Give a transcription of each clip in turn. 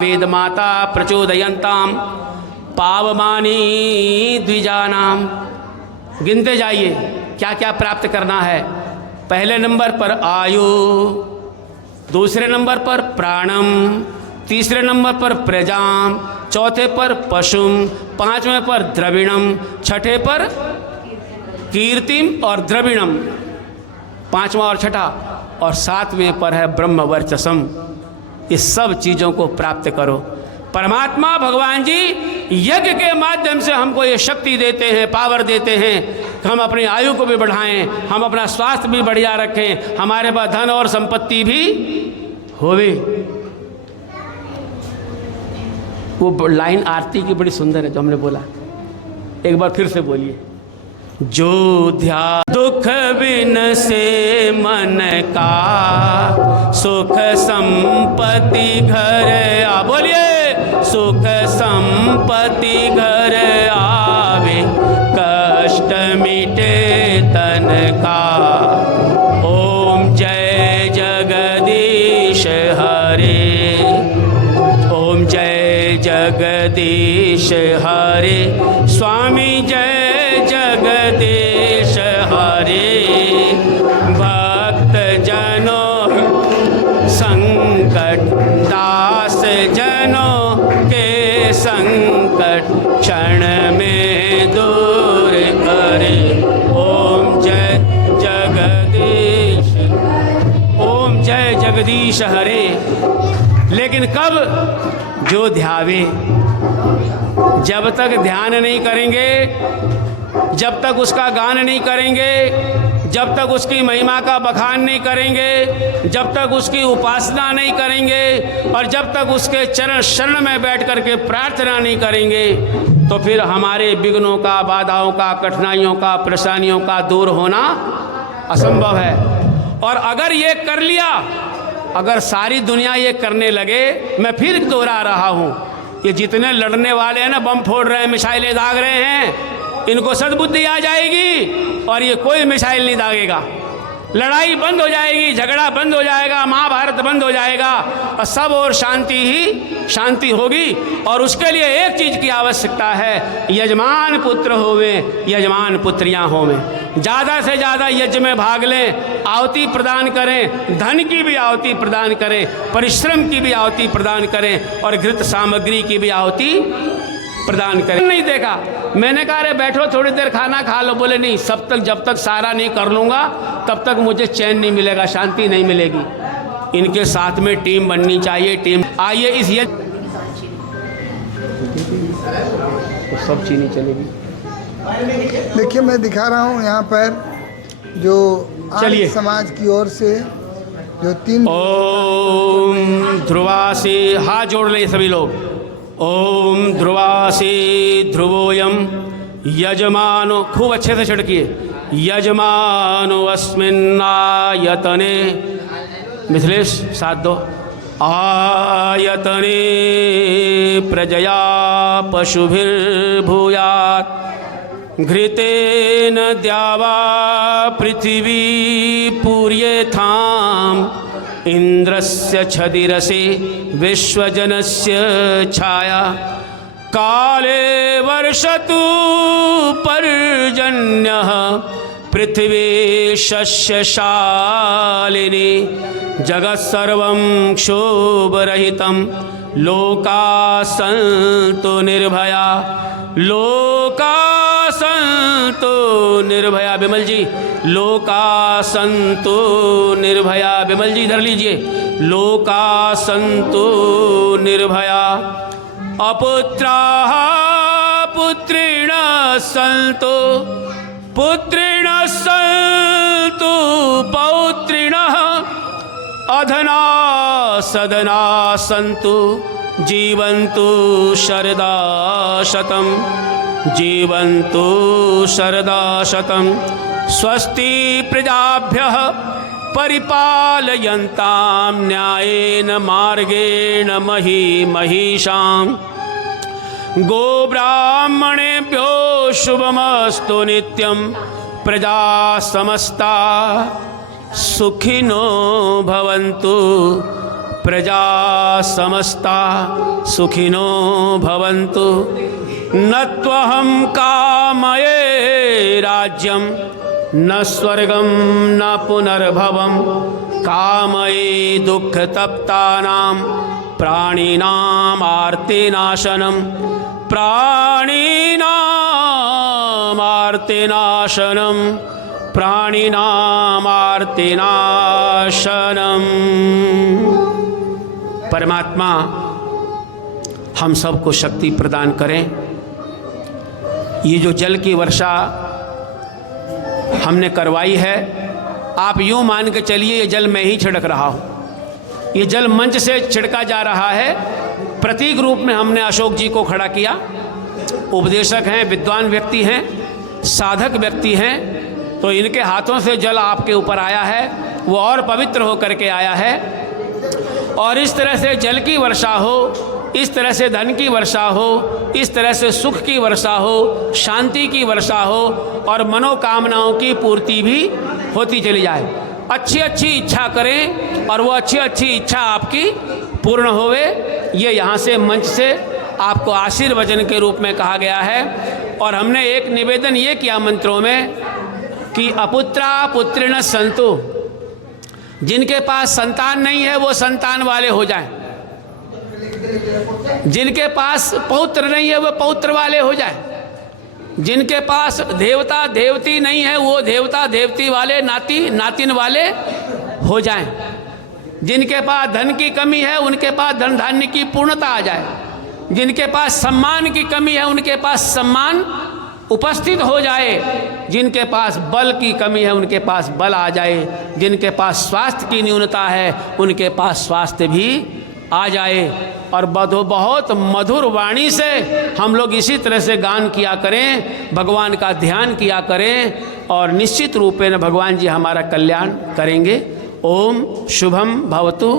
वेद माता प्रचोदयन्ताम पावमानी द्विजानाम। गिनते जाइए क्या क्या प्राप्त करना है। पहले नंबर पर आयु, दूसरे नंबर पर प्राणम, तीसरे नंबर पर प्रजाम, चौथे पर पशुम, पांचवें पर द्रविणम, छठे पर कीर्तिम और द्रविणम, पांचवा और छठा, और सातवें पर है ब्रह्म वर्चसम। इस सब चीज़ों को प्राप्त करो। परमात्मा भगवान जी यज्ञ के माध्यम से हमको ये शक्ति देते हैं, पावर देते हैं कि हम अपनी आयु को भी बढ़ाएं, हम अपना स्वास्थ्य भी बढ़िया रखें, हमारे पास धन और संपत्ति भी होवे। वो लाइन आरती की बड़ी सुंदर है जो हमने बोला, एक बार फिर से बोलिए। जो ध्यान दुख बिन से मन का, सुख संपत्ति घर आ, बोलिए सुख संपत्ति घर आवे, कष्ट मिटे तन का। ओम जय जगदीश हरे, ओम जय जगदीश हरे, स्वामी जय जगदीश हरे। भक्त जनों संकट, दास जनों के संकट, क्षण में दूर करे। ओम जय जगदीश, ओम जय जगदीश हरे। लेकिन कब? जो ध्यावे। जब तक ध्यान नहीं करेंगे, जब तक उसका गान नहीं करेंगे, जब तक उसकी महिमा का बखान नहीं करेंगे, जब तक उसकी उपासना नहीं करेंगे, और जब तक उसके चरण शरण में बैठ करके प्रार्थना नहीं करेंगे, तो फिर हमारे विघ्नों का, बाधाओं का, कठिनाइयों का, परेशानियों का दूर होना असंभव है। और अगर ये कर लिया, अगर सारी दुनिया ये करने लगे, मैं फिर दोहरा रहा हूँ, ये जितने लड़ने वाले हैं ना, बम फोड़ रहे हैं, मिसाइलें दाग रहे हैं, इनको सद्बुद्धि आ जाएगी और ये कोई मिसाइल नहीं दागेगा। लड़ाई बंद हो जाएगी, झगड़ा बंद हो जाएगा, महाभारत बंद हो जाएगा, और सब और शांति ही शांति होगी। और उसके लिए एक चीज़ की आवश्यकता है, यजमान पुत्र होवे, यजमान पुत्रियां होवें। ज़्यादा से ज़्यादा यज्ञ में भाग लें, आहुति प्रदान करें, धन की भी आहुति प्रदान करें, परिश्रम की भी आहुति प्रदान करें, और घृत सामग्री की भी आहुति प्रदान करें। नहीं देखा, मैंने कहा अरे बैठो थोड़ी देर खाना खा लो, बोले नहीं, सब तक जब तक सारा नहीं कर लूँगा तब तक मुझे चैन नहीं मिलेगा, शांति नहीं मिलेगी। इनके साथ में टीम बननी चाहिए। टीम आइए इस ये तो सब चीनी चलेगी। देखिए मैं दिखा रहा हूँ यहाँ पर जो आर्य समाज की ओर से जो 3 ओम ध्रुवासी, हाथ जोड़ ले सभी लोग। ओम ध्रुवासी ध्रुवोयम यजमानो, खूब अच्छे से छिड़किए, यजमानो अस्मिन्नायतने, मिथिलेश साथ दो, आयतने प्रजया पशुभिर्भूयात्, घृतेन द्यावा पृथिवी पूर्येथाम्, इंद्रस्य छदिरसे विश्वजनस्य छाया, काले वर्षतु पर्जन्यः, पृथ्वी शस्यशालिनी, जगत्सर्वं क्षोभरहितं, लोका सन्तु निर्भया, लोका सन्तु निर्भया। विमल जी, लोका सन्तु निर्भया। विमल जी इधर लीजिए, लोका सन्तु निर्भया, अपुत्राः पुत्रिण सन्तु, पुत्रिण सन्तु पौत्रिणः, अधना सदना सन्तु, जीवन्तु शरदा शतं, जीवन्तु शरदा शतं, स्वस्ति प्रजाभ्यः परिपालयन्तां न्यायेन मार्गेण महिषाम्, गोब्राह्मणेभ्यो शुभमस्तु नित्यं, प्रजा समस्ता सुखिनो भवन्तु, प्रजा समस्ता सुखिनो भवन्तु। न त्वहं कामये राज्यं न स्वर्गं न पुनर्भवं कामये दुःखतप्तानां प्राणिनाम् आर्तिनाशनं प्राणिनाम् आर्तिनाशनं प्राणिनाम् आर्तिनाशनम्। परमात्मा हम सबको शक्ति प्रदान करें। ये जो जल की वर्षा हमने करवाई है, आप यूँ मान के चलिए ये जल मैं ही छिड़क रहा हूँ। ये जल मंच से छिड़का जा रहा है। प्रतीक रूप में हमने अशोक जी को खड़ा किया। उपदेशक हैं, विद्वान व्यक्ति हैं, साधक व्यक्ति हैं, तो इनके हाथों से जल आपके ऊपर आया है, वो और पवित्र होकर के आया है। और इस तरह से जल की वर्षा हो, इस तरह से धन की वर्षा हो, इस तरह से सुख की वर्षा हो, शांति की वर्षा हो और मनोकामनाओं की पूर्ति भी होती चली जाए। अच्छी अच्छी इच्छा करें और वो अच्छी अच्छी इच्छा आपकी पूर्ण होवे। ये यहाँ से मंच से आपको आशीर्वचन के रूप में कहा गया है। और हमने एक निवेदन ये किया मंत्रों में कि अपुत्रा पुत्रिण संतु, जिनके पास संतान नहीं है वो संतान वाले हो जाएं, जिनके पास पौत्र नहीं है वो पौत्र वाले हो जाएं, जिनके पास देवता देवती नहीं है वो देवता देवती वाले नाती नातिन वाले हो जाएं, जिनके पास धन की कमी है उनके पास धन धान्य की पूर्णता आ जाए, जिनके पास सम्मान की कमी है उनके पास सम्मान उपस्थित हो जाए, जिनके पास बल की कमी है उनके पास बल आ जाए, जिनके पास स्वास्थ्य की न्यूनता है उनके पास स्वास्थ्य भी आ जाए। और बहुत मधुर वाणी से हम लोग इसी तरह से गान किया करें, भगवान का ध्यान किया करें और निश्चित रूपेण भगवान जी हमारा कल्याण करेंगे। ओम शुभम भवतु,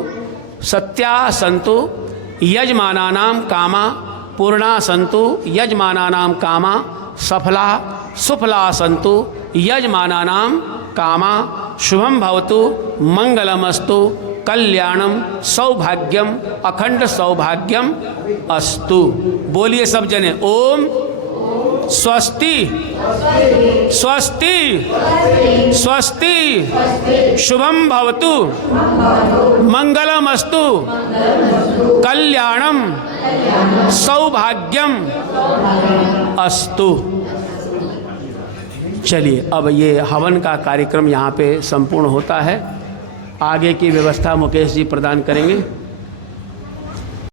सत्या संतु यजमानानां कामा, पूर्णा संतु यजमानानां कामा, सफला सुफला संतु यजमानानां कामा, शुभम भवतु, मंगलमस्तु, कल्याणम सौभाग्यम अखंड सौभाग्यम अस्तु। बोलिए सब जने ओम स्वस्ति स्वस्ति स्वस्ति, शुभम भवतु, मंगलमस्तु, कल्याणम सौभाग्यम अस्तु। चलिए अब ये हवन का कार्यक्रम यहाँ पे संपूर्ण होता है। आगे की व्यवस्था मुकेश जी प्रदान करेंगे।